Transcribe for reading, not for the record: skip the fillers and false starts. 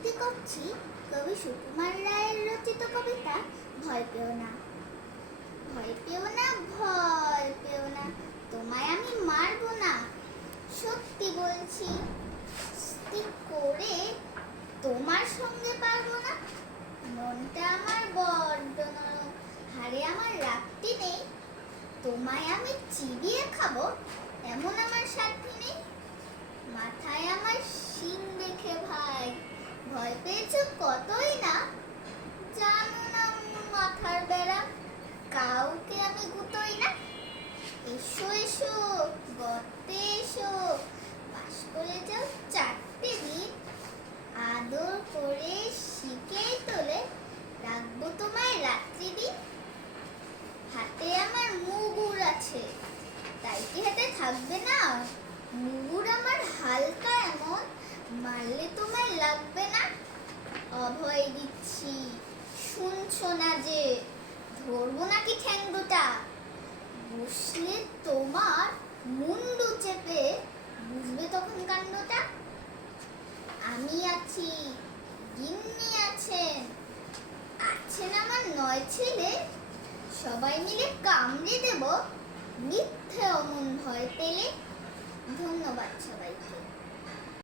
আবৃত্তি করছি কবি সুকুমার রায়ের রচিত কবিতা ভয় পেও না। ভয় পেও না, ভয় পেও না, তোমায় আমি মারবো না, সত্যি বলছি। স্থির করে তোমার সঙ্গে পারবো না, মনটা আমার বড্ড নরম, হাড়ে আমার রাখতে নেই। তোমায় আমি চিবিয়ে খাবো এমন আমার সাধ্যি নেই। মাথায় আমার শিং দেখে ভাই ভয় পেয়েছো কতই না, জানো না মাথার বেড়া, কাউকে আমি গুতোই না। এসো এসো গর্তে এসো, পাশ করে যাও 4টে দিন, আদর করে শিখেই তোলে রাখবো তোমায় রাত্রি দিন। হাতে আমার মুগুর আছে, তাই কি হাতে থাকবে না? মুগুর আমার হালকা এমন, মারলে তোমায় লাগবে না। অভয় দিচ্ছি, শুনছো না যে, ধরবো নাকি ঠ্যাং দুটা, বসলে তোমার মুন্ডু চেপে বুঝবে তখন কাণ্ডটা। আমি আছি, গিন্নি আছেন, আছেন আমার 9 ছেলে, সবাই মিলে কামড়ে দেব মিথ্যে অমন ভয় পেলে। ধন্যবাদ সবাইকে।